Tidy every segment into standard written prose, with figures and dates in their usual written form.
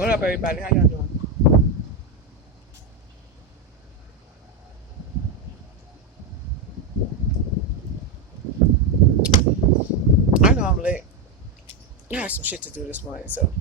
What up, everybody? How y'all doing? I know I'm late. I had some shit to do this morning, so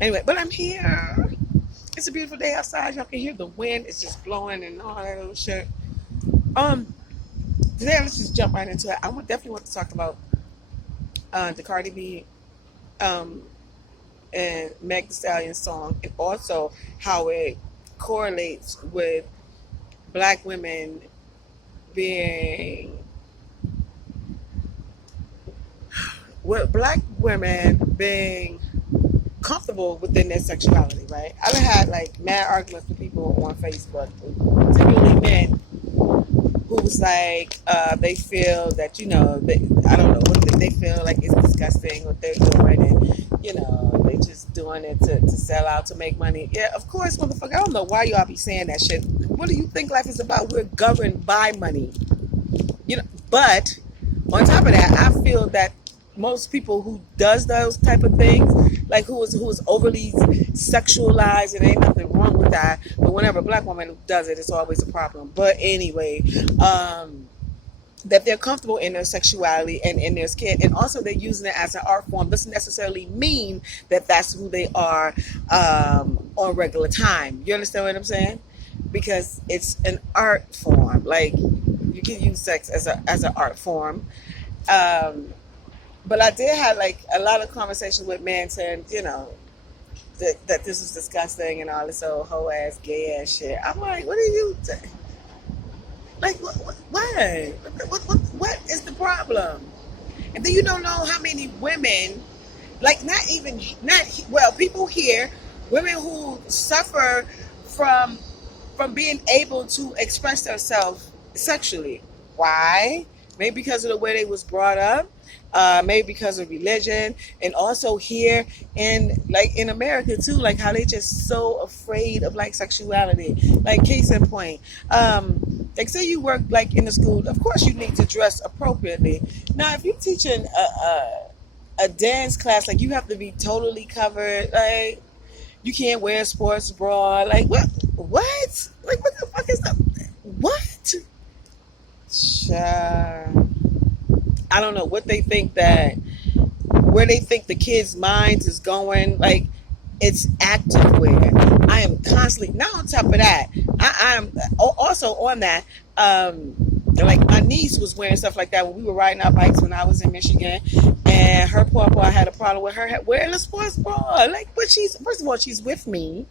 anyway, but I'm here. It's a beautiful day outside. Y'all can hear the wind. It's just blowing and all that little shit. Um, Today let's just jump right into it. I would definitely want to talk about the Cardi B um and Meg Thee Stallion song, and also how it correlates with black women being black women being comfortable within their sexuality, right? I've had like mad arguments with people on Facebook, particularly men, who was like, they feel that, I don't know, what they feel like it's disgusting what they're doing, and, they just doing it to sell out, to make money. Yeah, of course, motherfucker. I don't know why y'all be saying that shit. What do you think life is about? We're governed by money. But on top of that, I feel that most people who does those type of things, like who is overly sexualized, and ain't nothing wrong with that. But whenever a black woman does it, it's always a problem. But anyway, that they're comfortable in their sexuality and in their skin, and also they're using it as an art form, doesn't necessarily mean that that's who they are on regular time. You understand what I'm saying? Because it's an art form. Like, you can use sex as an art form. Um, but I did have like a lot of conversation with men saying, that this is disgusting and all this old hoe ass gay ass shit. I'm like, what are you like? What is the problem? And then you don't know how many women, like, not well, people here, women who suffer from being able to express themselves sexually. Why? Maybe because of the way they was brought up, maybe because of religion, and also here in America too, like how they just so afraid of like sexuality. Like, case in point, like, say you work like in the school, of course you need to dress appropriately. Now, if you're teaching a dance class, like, you have to be totally covered. Like, you can't wear a sports bra. Like, what? Like, what the fuck is that? What? Child. I don't know what they think that, where they think the kids' minds is going. Like, it's active wear. I am constantly, not on top of that, I'm also on that. Like, my niece was wearing stuff like that when we were riding our bikes when I was in Michigan, and her papa had a problem with her wearing a sports bra. Like, but she's, first of all, she's with me,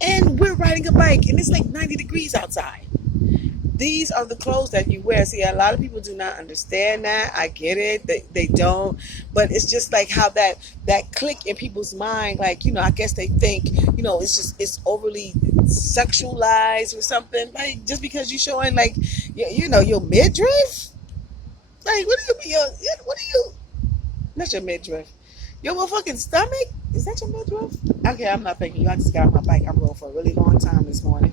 and we're riding a bike, and it's like 90 degrees outside. These are the clothes that you wear. See, a lot of people do not understand that. I get it. They don't. But it's just like how that click in people's mind. Like, I guess they think, it's overly sexualized or something. Like, just because you're showing, like, your midriff. Like, what do you mean? What do you? Not your midriff. Your motherfucking stomach? Is that your midriff? Okay, I'm not thinking you. I just got on my bike. I rode for a really long time this morning.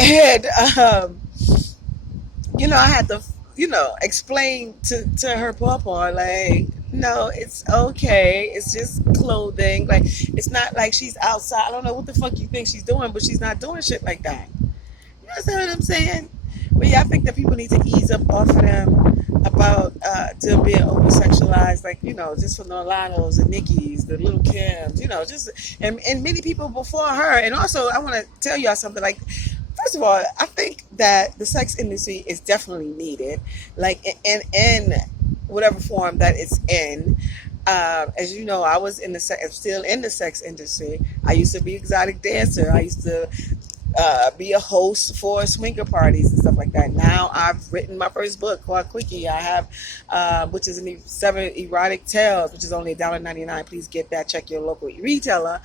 And I had to, explain to her papa, like, no, it's okay. It's just clothing. Like, it's not like she's outside. I don't know what the fuck you think she's doing, but she's not doing shit like that. You understand what I'm saying? But yeah, I think that people need to ease up off of them about them being over sexualized, like, just from the Olanos and Nickies, the Little Kims, just and many people before her. And also, I want to tell y'all something. Like, first of all, I think that the sex industry is definitely needed, like, in whatever form that it's in. As you know, I was still in the sex industry. I used to be exotic dancer. I used to be a host for swinger parties and stuff like that. Now I've written my first book called Quickie. I have, which is 7 erotic tales, which is only $1.99. Please get that. Check your local retailer.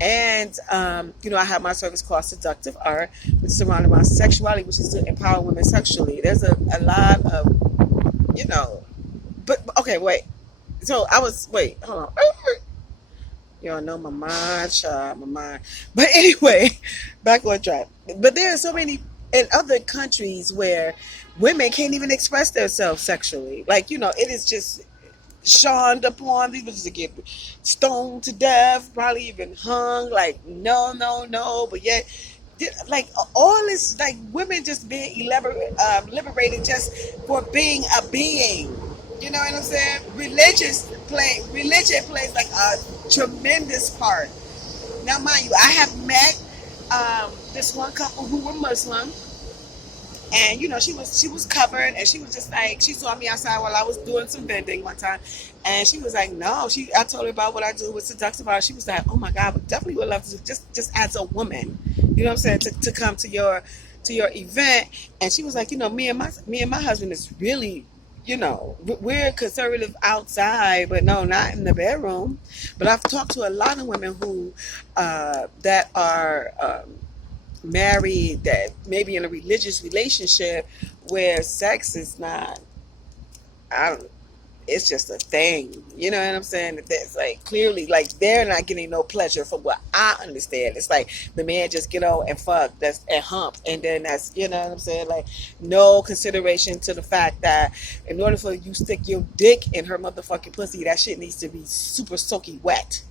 And I have my service called Seductive Art, which is surrounded by sexuality, which is to empower women sexually. There's a lot of, but okay, wait. So wait, hold on. Y'all know my mind, child, my mind. But anyway, back on track. But there are so many in other countries where women can't even express themselves sexually. Like, it is just shunned upon. These bitches would get stoned to death, probably even hung. Like, no, no, no. But yet, like all this, like women just being liberated just for being a being. You know what I'm saying? Religion plays like a tremendous part. Now, mind you, I have met this one couple who were Muslim, and she was covered, and she was just like, she saw me outside while I was doing some vending one time, and she was like, no, I told her about what I do with seductive art. She was like, oh my god, but definitely would love to just as a woman, you know what I'm saying, to come to your event. And she was like, me and my husband is really, we're conservative outside, but no, not in the bedroom. But I've talked to a lot of women who that are married, that maybe in a religious relationship where sex is not, I don't, it's just a thing. You know what I'm saying? That's like clearly like they're not getting no pleasure from what I understand. It's like the man just get on and fuck, that's and hump, and then that's, you know what I'm saying? Like no consideration to the fact that in order for you stick your dick in her motherfucking pussy, that shit needs to be super soaky wet.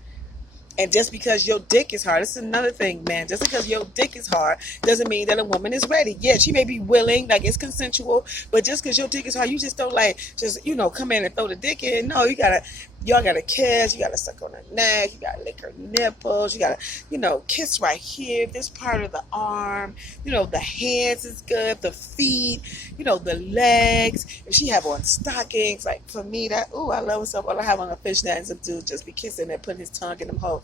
And just because your dick is hard, this is another thing, man. Just because your dick is hard doesn't mean that a woman is ready. Yeah, she may be willing, like it's consensual, but just because your dick is hard, you just don't like just come in and throw the dick in. No, y'all gotta kiss, you gotta suck on her neck, you gotta lick her nipples, you gotta kiss right here, this part of the arm, the hands is good, the feet, the legs. If she have on stockings, like for me, that I love myself. All I have on a fishnet and some dude just be kissing and putting his tongue in them holes.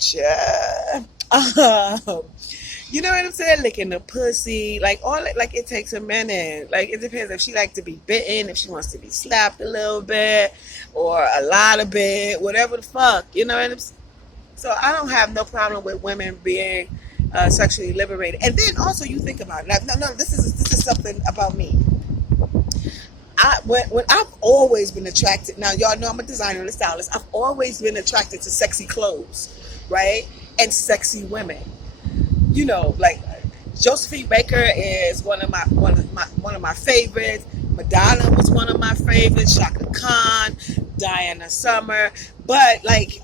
Yeah. You know what I'm saying? Licking the pussy, like all it, like it takes a minute. Like it depends if she likes to be bitten, if she wants to be slapped a little bit, or a lot of bit, whatever the fuck. You know what I'm saying? So I don't have no problem with women being sexually liberated. And then also you think about it. No, this is something about me. When I've always been attracted. Now y'all know I'm a designer and a stylist. I've always been attracted to sexy clothes, right? And sexy women. Like Josephine Baker is one of my favorites. Madonna was one of my favorites. Shaka Khan, Diana Summer. But like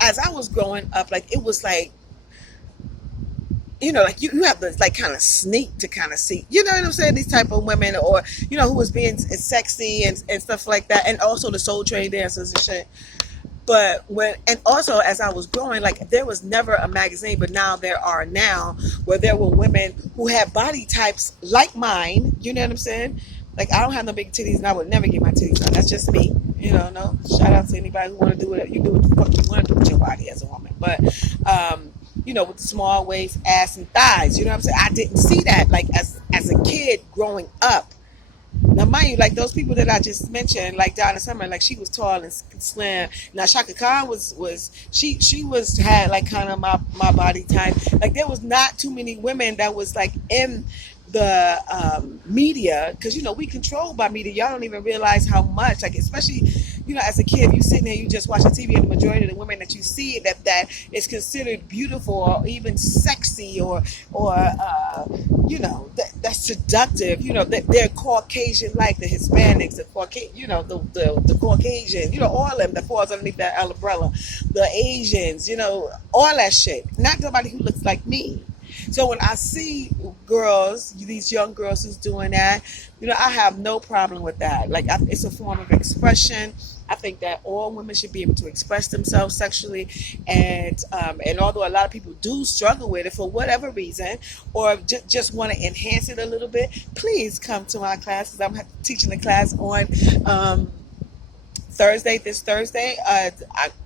as I was growing up, like it was like like you have to like kind of sneak to kind of see, you know what I'm saying, these type of women, or who was being sexy and stuff like that, and also the Soul Train dancers and shit. But and also as I was growing, like there was never a magazine, but now there are now, where there were women who had body types like mine, you know what I'm saying? Like I don't have no big titties, and I would never get my titties done. That's just me, no. Shout out to anybody who want to do whatever you do, what the fuck you want to do with your body as a woman. But with the small waist, ass, and thighs, you know what I'm saying? I didn't see that like as a kid growing up. Now, mind you, like those people that I just mentioned, like Donna Summer, like she was tall and slim. Now, Shaka Khan she had like kind of my body type. Like there was not too many women that was like in the media, because we controlled by media. Y'all don't even realize how much, like especially as a kid, you sitting there, you just watching TV, and the majority of the women that you see that is considered beautiful or even sexy or that's seductive, that they're Caucasian, like the Hispanics, the Caucasian, the Caucasian, all of them that falls underneath that umbrella, the Asians, all that shit. Not nobody who looks like me. So when I see girls, these young girls who's doing that, I have no problem with that. Like it's a form of expression. I think that all women should be able to express themselves sexually, and although a lot of people do struggle with it for whatever reason, or just want to enhance it a little bit, please come to my classes. I'm teaching the class on this Thursday,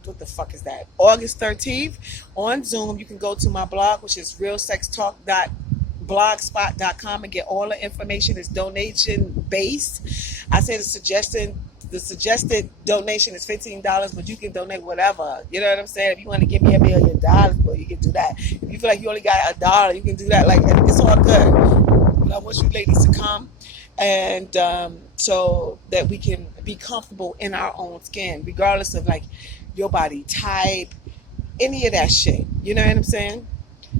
what the fuck is that? August 13th on Zoom. You can go to my blog, which is realsextalk.blogspot.com, and get all the information. It's donation based. I say the suggested donation is $15, but you can donate whatever. You know what I'm saying? If you want to give me $1 million, well, you can do that. If you feel like you only got $1, you can do that. Like it's all good. But I want you ladies to come, and so that we can be comfortable in our own skin, regardless of like your body type, any of that shit. You know what I'm saying?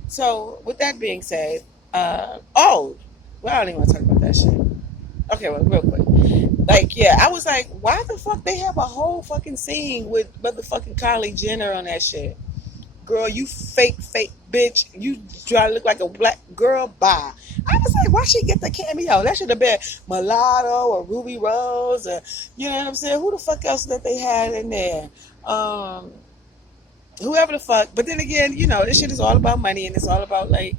So with that being said, I don't even want to talk about that shit. Okay, well, real quick. Like, yeah, I was like, why the fuck they have a whole fucking scene with motherfucking Kylie Jenner on that shit? Girl, you fake bitch. You try to look like a black girl. Bye. I was like, why she get the cameo? That should have been Mulatto or Ruby Rose or, you know what I'm saying? Who the fuck else that they had in there? Um, Whoever the fuck. But then again, this shit is all about money, and it's all about, like,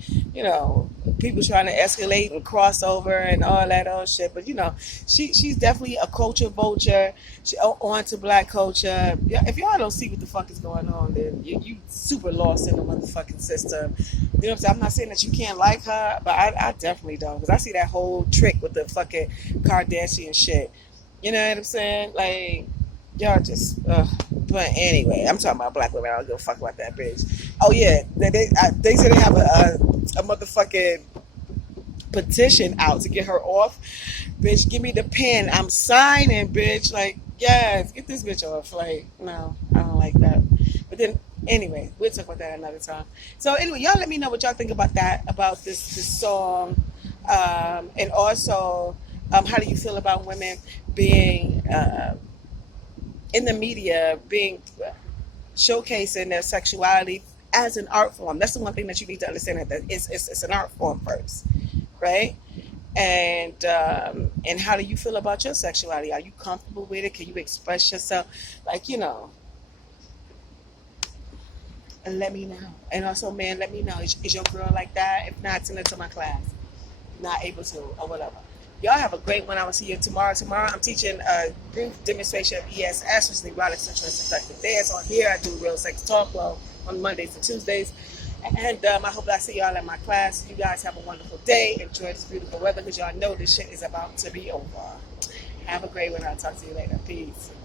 people trying to escalate and cross over and all that old shit. But she's definitely a culture vulture. She on to black culture. Yeah, if y'all don't see what the fuck is going on, then you super lost in the motherfucking system. You know what I'm saying? I'm not saying that you can't like her, but I definitely don't, because I see that whole trick with the fucking Kardashian shit. You know what I'm saying? Like, y'all just. But anyway, I'm talking about black women. I don't give a fuck about that bitch. Oh yeah, they said they have a motherfucking petition out to get her off. Bitch, give me the pen. I'm signing, bitch. Like, yes, get this bitch off. Like, no, I don't like that. But then, anyway, we'll talk about that another time. So anyway, y'all let me know what y'all think about that, about this song, and also, how do you feel about women being in the media, being showcasing their sexuality as an art form? That's the one thing that you need to understand, that it's an art form first, right? And how do you feel about your sexuality? Are you comfortable with it? Can you express yourself? Like, and let me know. And also, man, let me know. Is your girl like that? If not, send it to my class. Not able to, or whatever. Y'all have a great one. I will see you tomorrow. Tomorrow I'm teaching a brief demonstration of ESS, which is erotic sensual and seductive dance. On here I do real sex talk, well, on Mondays and Tuesdays. And I hope I see y'all in my class. You guys have a wonderful day. Enjoy this beautiful weather, because y'all know this shit is about to be over. Have a great one. I'll talk to you later. Peace.